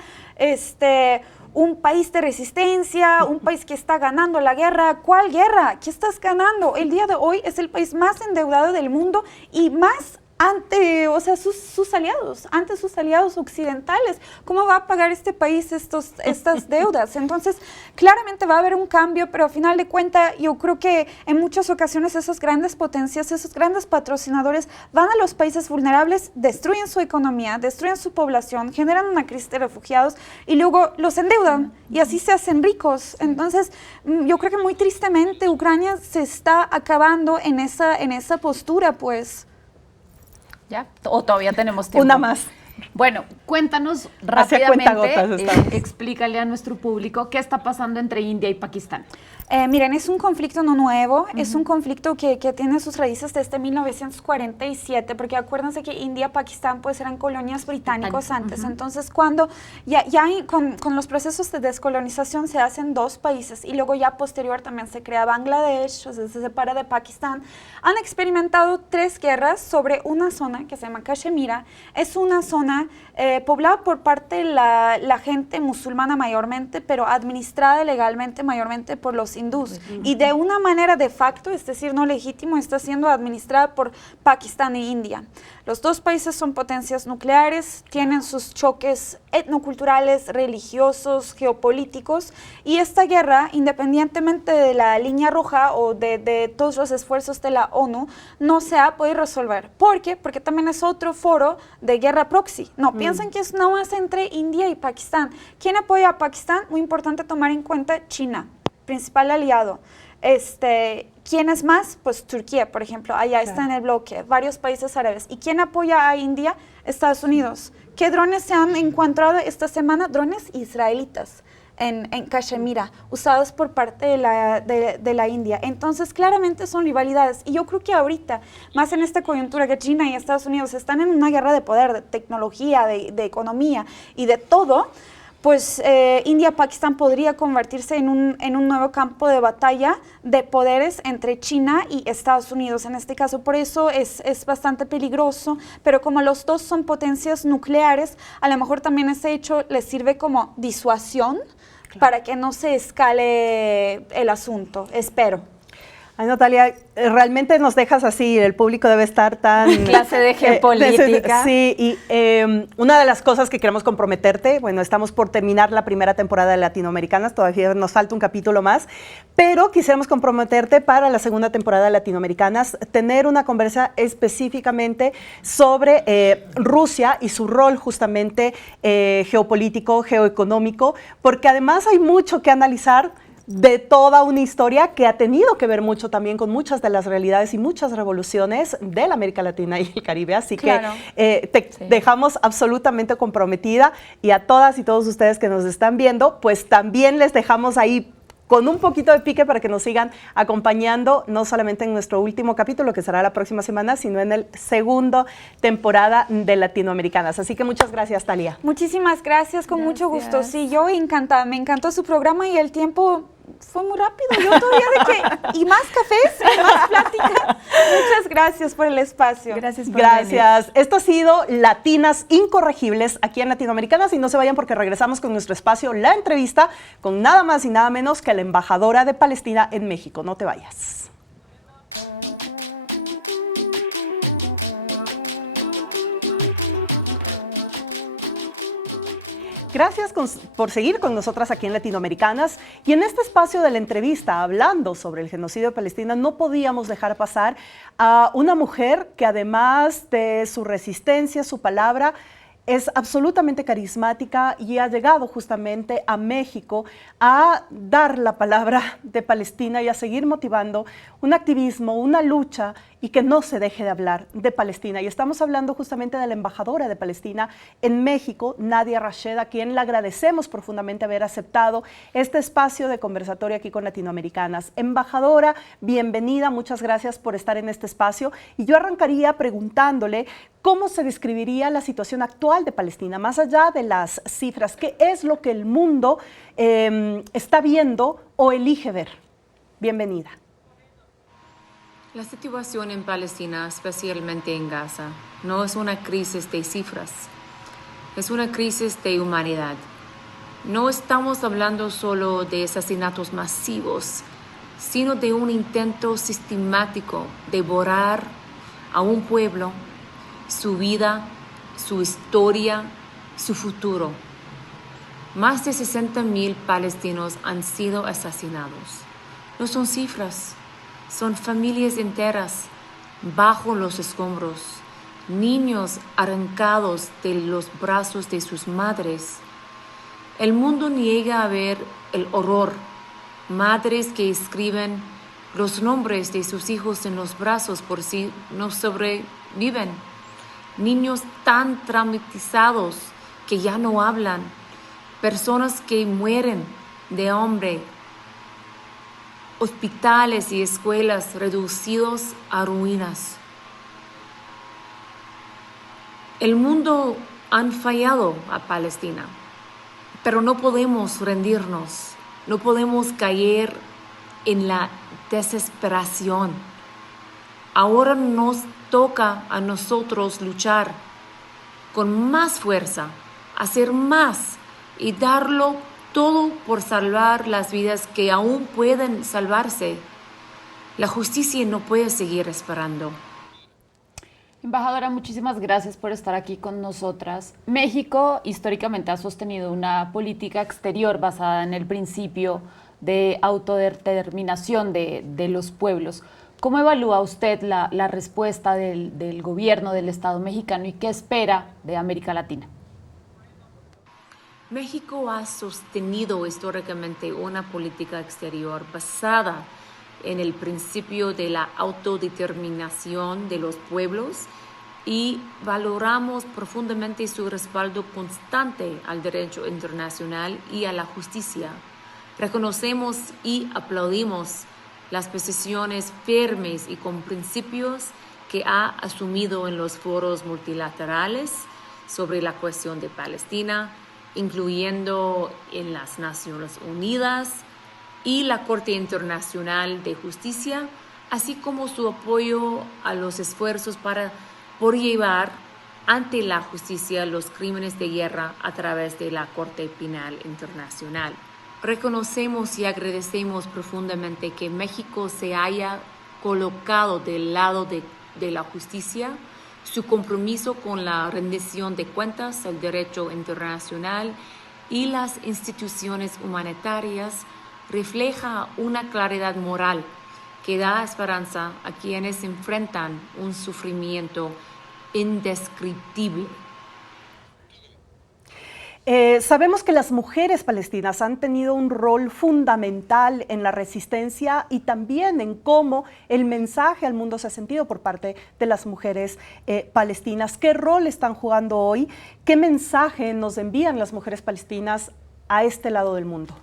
un país de resistencia, un país que está ganando la guerra. ¿Cuál guerra? ¿Qué estás ganando? El día de hoy es el país más endeudado del mundo y más ante, o sea, sus aliados, ante sus aliados occidentales. ¿Cómo va a pagar este país estas deudas? Entonces, claramente va a haber un cambio, pero a final de cuentas, yo creo que en muchas ocasiones esas grandes potencias, esos grandes patrocinadores van a los países vulnerables, destruyen su economía, destruyen su población, generan una crisis de refugiados y luego los endeudan y así se hacen ricos. Entonces, yo creo que muy tristemente Ucrania se está acabando en esa postura, pues. ¿Ya? ¿O todavía tenemos tiempo? Una más. Bueno, cuéntanos Hacia rápidamente, cuentagotas estamos. explícale a nuestro público qué está pasando entre India y Pakistán. Miren, es un conflicto no nuevo, es un conflicto que tiene sus raíces desde 1947, porque acuérdense que India y Pakistán pues eran colonias británicos antes, entonces cuando con los procesos de descolonización se hacen dos países y luego ya posterior también se crea Bangladesh, o sea, se separa de Pakistán, han experimentado 3 guerras sobre una zona que se llama Cachemira, es una zona poblada por parte de la gente musulmana mayormente, pero administrada legalmente mayormente por los hindús. Y de una manera de facto, es decir, no legítimo, está siendo administrada por Pakistán e India. Los dos países son potencias nucleares, tienen sus choques etnoculturales, religiosos, geopolíticos, y esta guerra, independientemente de la línea roja o de todos los esfuerzos de la ONU, no se ha podido resolver. ¿Por qué? Porque también es otro foro de guerra proxy. No, piensan que es nada más entre India y Pakistán. ¿Quién apoya a Pakistán? Muy importante tomar en cuenta China, principal aliado. ¿Quién es más? Pues Turquía, por ejemplo, allá está en el bloque, varios países árabes. ¿Y quién apoya a India? Estados Unidos. ¿Qué drones se han encontrado esta semana? Drones israelitas en Cachemira, usados por parte de la India. Entonces, claramente son rivalidades. Y yo creo que ahorita, más en esta coyuntura que China y Estados Unidos están en una guerra de poder, de tecnología, de economía y de todo, pues India-Pakistán podría convertirse en un nuevo campo de batalla de poderes entre China y Estados Unidos en este caso. Por eso es bastante peligroso, pero como los dos son potencias nucleares, a lo mejor también ese hecho les sirve como disuasión para que no se escale el asunto, espero. Ay, Natalia, realmente nos dejas así, el público debe estar tan... Clase de geopolítica. Sí, y una de las cosas que queremos comprometerte, bueno, estamos por terminar la primera temporada de Latinoamericanas, todavía nos falta un capítulo más, pero quisiéramos comprometerte para la segunda temporada de Latinoamericanas, tener una conversa específicamente sobre Rusia y su rol justamente geopolítico, geoeconómico, porque además hay mucho que analizar de toda una historia que ha tenido que ver mucho también con muchas de las realidades y muchas revoluciones de la América Latina y el Caribe, así claro. Que te dejamos absolutamente comprometida, y a todas y todos ustedes que nos están viendo, pues también les dejamos ahí con un poquito de pique para que nos sigan acompañando, no solamente en nuestro último capítulo, que será la próxima semana, sino en el segundo temporada de Latinoamericanas. Así que muchas gracias, Talia. Muchísimas gracias, con mucho gusto. Sí, yo encantada, me encantó su programa y el tiempo fue muy rápido. Yo todavía de que, y más cafés, y más plática. Muchas gracias por el espacio. Gracias por venir. Esto ha sido Latinas Incorregibles aquí en Latinoamericanas, y no se vayan porque regresamos con nuestro espacio, la entrevista, con nada más y nada menos que la embajadora de Palestina en México. No te vayas. Gracias por seguir con nosotras aquí en Latinoamericanas, y en este espacio de la entrevista, hablando sobre el genocidio de Palestina, no podíamos dejar pasar a una mujer que, además de su resistencia, su palabra, es absolutamente carismática y ha llegado justamente a México a dar la palabra de Palestina y a seguir motivando un activismo, una lucha, y que no se deje de hablar de Palestina. Y estamos hablando justamente de la embajadora de Palestina en México, Nadia Rashid, a quien le agradecemos profundamente haber aceptado este espacio de conversatorio aquí con Latinoamericanas. Embajadora, bienvenida, muchas gracias por estar en este espacio. Y yo arrancaría preguntándole cómo se describiría la situación actual de Palestina, más allá de las cifras. ¿Qué es lo que el mundo está viendo o elige ver? Bienvenida. La situación en Palestina, especialmente en Gaza, no es una crisis de cifras, es una crisis de humanidad. No estamos hablando solo de asesinatos masivos, sino de un intento sistemático de borrar a un pueblo, su vida, su historia, su futuro. Más de 60,000 palestinos han sido asesinados. No son cifras. Son familias enteras bajo los escombros, niños arrancados de los brazos de sus madres. El mundo niega a ver el horror, madres que escriben los nombres de sus hijos en los brazos por si no sobreviven. niños tan traumatizados que ya no hablan, personas que mueren de hambre, hospitales y escuelas reducidos a ruinas. El mundo ha fallado a Palestina, pero no podemos rendirnos, no podemos caer en la desesperación. Ahora nos toca a nosotros luchar con más fuerza, hacer más y darlo todo por salvar las vidas que aún pueden salvarse. La justicia no puede seguir esperando. Embajadora, muchísimas gracias por estar aquí con nosotras. México históricamente ha sostenido una política exterior basada en el principio de autodeterminación de los pueblos. ¿Cómo evalúa usted la respuesta del gobierno del Estado mexicano y qué espera de América Latina? México ha sostenido históricamente una política exterior basada en el principio de la autodeterminación de los pueblos y valoramos profundamente su respaldo constante al derecho internacional y a la justicia. Reconocemos y aplaudimos las posiciones firmes y con principios que ha asumido en los foros multilaterales sobre la cuestión de Palestina, incluyendo en las Naciones Unidas y la Corte Internacional de Justicia, así como su apoyo a los esfuerzos por llevar ante la justicia los crímenes de guerra a través de la Corte Penal Internacional. Reconocemos y agradecemos profundamente que México se haya colocado del lado de la justicia. Su compromiso con la rendición de cuentas, el derecho internacional y las instituciones humanitarias refleja una claridad moral que da esperanza a quienes enfrentan un sufrimiento indescriptible. Sabemos que las mujeres palestinas han tenido un rol fundamental en la resistencia y también en cómo el mensaje al mundo se ha sentido por parte de las mujeres palestinas. ¿Qué rol están jugando hoy? ¿Qué mensaje nos envían las mujeres palestinas a este lado del mundo?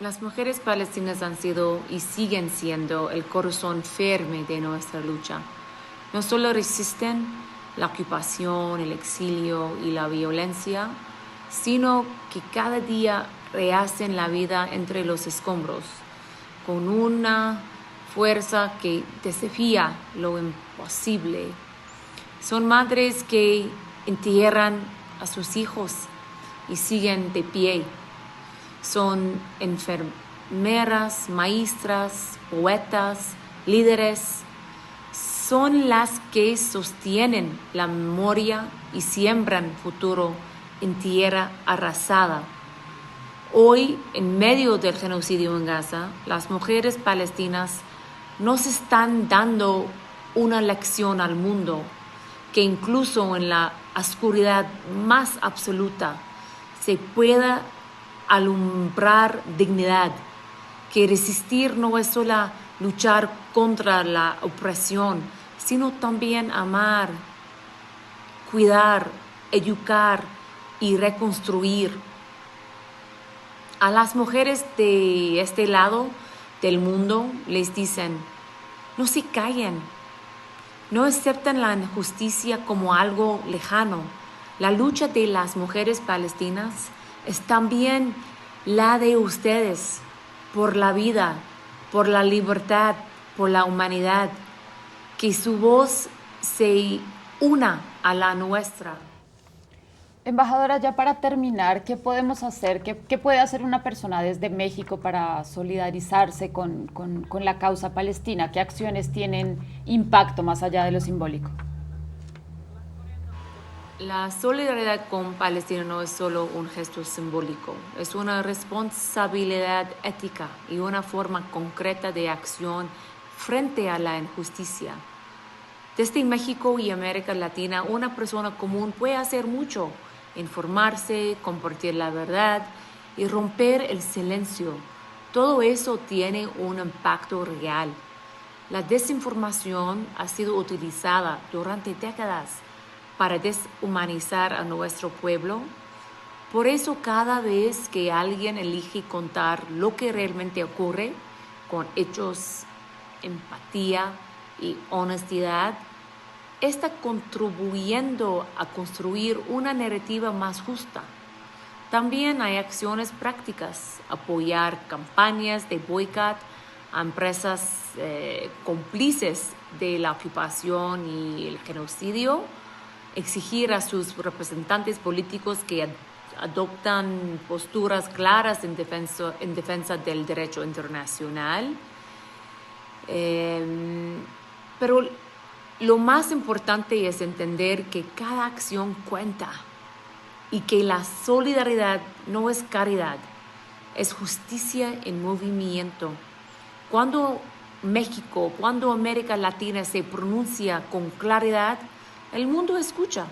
Las mujeres palestinas han sido y siguen siendo el corazón firme de nuestra lucha. No solo resisten la ocupación, el exilio y la violencia, sino que cada día rehacen la vida entre los escombros, con una fuerza que desafía lo imposible. Son madres que entierran a sus hijos y siguen de pie. Son enfermeras, maestras, poetas, líderes. Son las que sostienen la memoria y siembran futuro en tierra arrasada. Hoy, en medio del genocidio en Gaza, las mujeres palestinas nos están dando una lección al mundo que incluso en la oscuridad más absoluta se pueda alumbrar dignidad, que resistir no es solo luchar contra la opresión, sino también amar, cuidar, educar y reconstruir. A las mujeres de este lado del mundo les dicen, no se callen, no acepten la injusticia como algo lejano. La lucha de las mujeres palestinas es también la de ustedes, por la vida, por la libertad, por la humanidad, que su voz se una a la nuestra. Embajadora, ya para terminar, ¿qué podemos hacer? ¿Qué puede hacer una persona desde México para solidarizarse con la causa palestina? ¿Qué acciones tienen impacto más allá de lo simbólico? La solidaridad con Palestina no es solo un gesto simbólico, es una responsabilidad ética y una forma concreta de acción frente a la injusticia. Desde México y América Latina, una persona común puede hacer mucho: informarse, compartir la verdad y romper el silencio. Todo eso tiene un impacto real. La desinformación ha sido utilizada durante décadas para deshumanizar a nuestro pueblo. Por eso cada vez que alguien elige contar lo que realmente ocurre, con hechos, empatía y honestidad, está contribuyendo a construir una narrativa más justa. También hay acciones prácticas, apoyar campañas de boicot a empresas cómplices de la ocupación y el genocidio, exigir a sus representantes políticos que adoptan posturas claras en defensa del derecho internacional. Pero lo más importante es entender que cada acción cuenta y que la solidaridad no es caridad, es justicia en movimiento. Cuando México, cuando América Latina se pronuncia con claridad, el mundo escucha.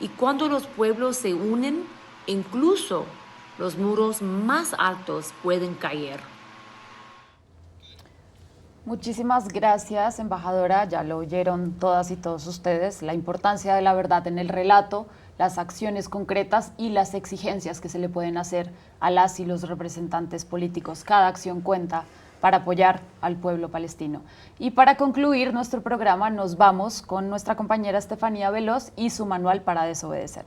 Y cuando los pueblos se unen, incluso los muros más altos pueden caer. Muchísimas gracias, embajadora. Ya lo oyeron todas y todos ustedes, la importancia de la verdad en el relato, las acciones concretas y las exigencias que se le pueden hacer a las y los representantes políticos. Cada acción cuenta para apoyar al pueblo palestino. Y para concluir nuestro programa nos vamos con nuestra compañera Estefanía Veloz y su manual para desobedecer.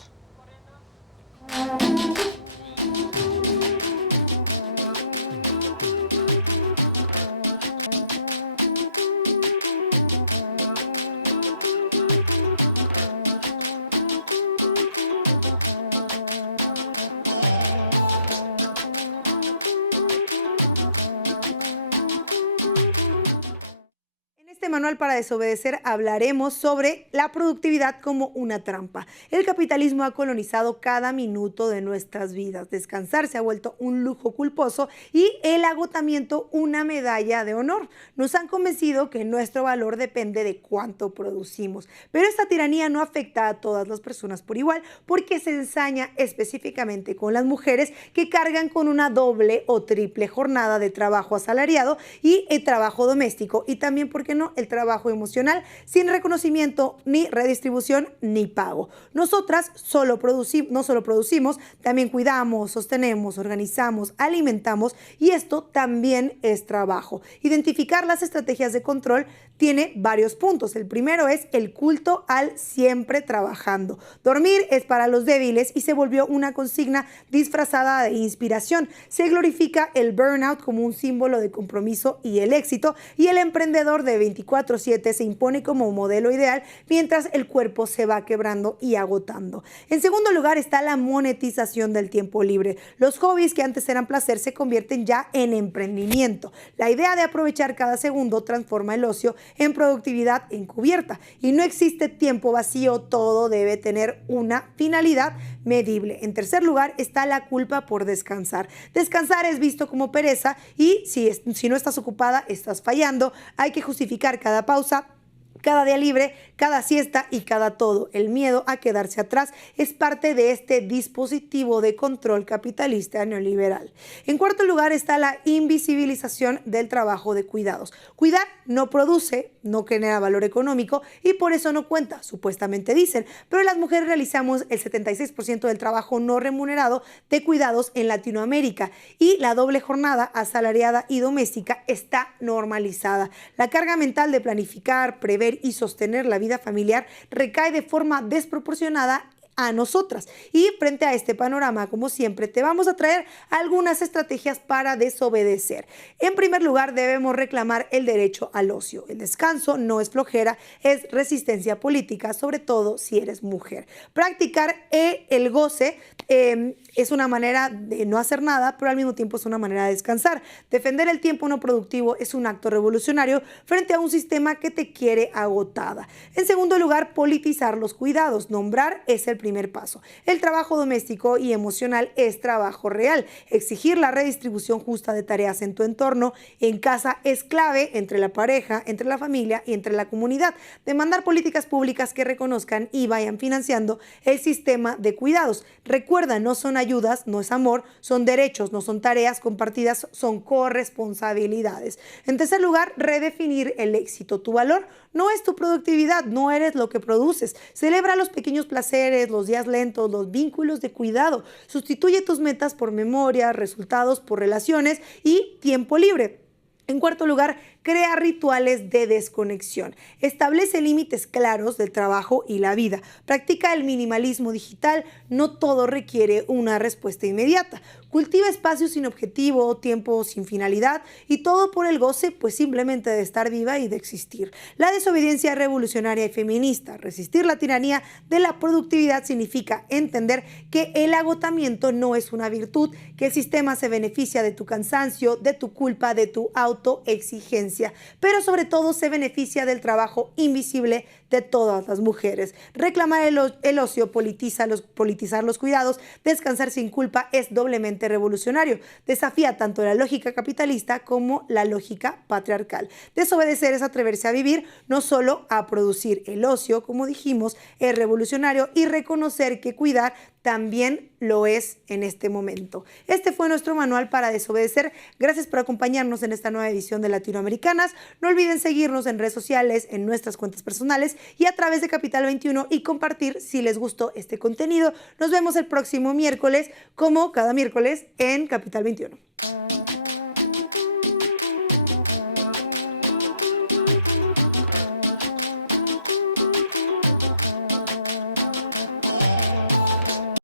Manual para desobedecer hablaremos sobre la productividad como una trampa. El capitalismo ha colonizado cada minuto de nuestras vidas. Descansar se ha vuelto un lujo culposo y el agotamiento una medalla de honor. Nos han convencido que nuestro valor depende de cuánto producimos. Pero esta tiranía no afecta a todas las personas por igual, porque se ensaña específicamente con las mujeres que cargan con una doble o triple jornada de trabajo asalariado y el trabajo doméstico, y también, ¿por qué no?, el trabajo emocional sin reconocimiento, ni redistribución, ni pago. Nosotras no solo producimos, también cuidamos, sostenemos, organizamos, alimentamos, y esto también es trabajo. Identificar las estrategias de control tiene varios puntos. El primero es el culto al siempre trabajando. Dormir es para los débiles y se volvió una consigna disfrazada de inspiración. Se glorifica el burnout como un símbolo de compromiso y el éxito, y el emprendedor de 24/7 se impone como modelo ideal mientras el cuerpo se va quebrando y agotando. En segundo lugar está la monetización del tiempo libre. Los hobbies que antes eran placer se convierten ya en emprendimiento. La idea de aprovechar cada segundo transforma el ocio en productividad encubierta, y no existe tiempo vacío, todo debe tener una finalidad medible. En tercer lugar está la culpa por descansar. Descansar es visto como pereza, y si no estás ocupada, estás fallando. Hay que justificar cada pausa, cada día libre, cada siesta y cada todo. El miedo a quedarse atrás es parte de este dispositivo de control capitalista neoliberal. En cuarto lugar está la invisibilización del trabajo de cuidados. Cuidar no produce, no genera valor económico y por eso no cuenta, supuestamente dicen, pero las mujeres realizamos el 76% del trabajo no remunerado de cuidados en Latinoamérica, y la doble jornada asalariada y doméstica está normalizada. La carga mental de planificar, prever y sostener la vida familiar recae de forma desproporcionada a nosotras. Y frente a este panorama, como siempre, te vamos a traer algunas estrategias para desobedecer. En primer lugar, debemos reclamar el derecho al ocio. El descanso no es flojera, es resistencia política, sobre todo si eres mujer. Practicar el goce es una manera de no hacer nada, pero al mismo tiempo es una manera de descansar. Defender el tiempo no productivo es un acto revolucionario frente a un sistema que te quiere agotada. En segundo lugar, politizar los cuidados. Nombrar es el primer primer paso. El trabajo doméstico y emocional es trabajo real. Exigir la redistribución justa de tareas en tu entorno, en casa, es clave entre la pareja, entre la familia y entre la comunidad. Demandar políticas públicas que reconozcan y vayan financiando el sistema de cuidados. Recuerda, no son ayudas, no es amor, son derechos, no son tareas compartidas, son corresponsabilidades. En tercer lugar, redefinir el éxito. Tu valor no es tu productividad, no eres lo que produces. Celebra los pequeños placeres, los días lentos, los vínculos de cuidado. Sustituye tus metas por memoria, resultados por relaciones y tiempo libre. En cuarto lugar, crea rituales de desconexión. Establece límites claros del trabajo y la vida. Practica el minimalismo digital. No todo requiere una respuesta inmediata. Cultiva espacios sin objetivo, tiempo sin finalidad y todo por el goce, pues simplemente de estar viva y de existir. La desobediencia revolucionaria y feminista. Resistir la tiranía de la productividad significa entender que el agotamiento no es una virtud, que el sistema se beneficia de tu cansancio, de tu culpa, de tu autoexigencia, pero sobre todo se beneficia del trabajo invisible de todas las mujeres. Reclamar el ocio, politizar los cuidados, descansar sin culpa es doblemente revolucionario. Desafía tanto la lógica capitalista como la lógica patriarcal. Desobedecer es atreverse a vivir, no solo a producir. El ocio, como dijimos, es revolucionario, y reconocer que cuidar también lo es en este momento. Este fue nuestro manual para desobedecer. Gracias por acompañarnos en esta nueva edición de Latinoamericanas. No olviden seguirnos en redes sociales, en nuestras cuentas personales y a través de Capital 21, y compartir si les gustó este contenido. Nos vemos el próximo miércoles, como cada miércoles, en Capital 21.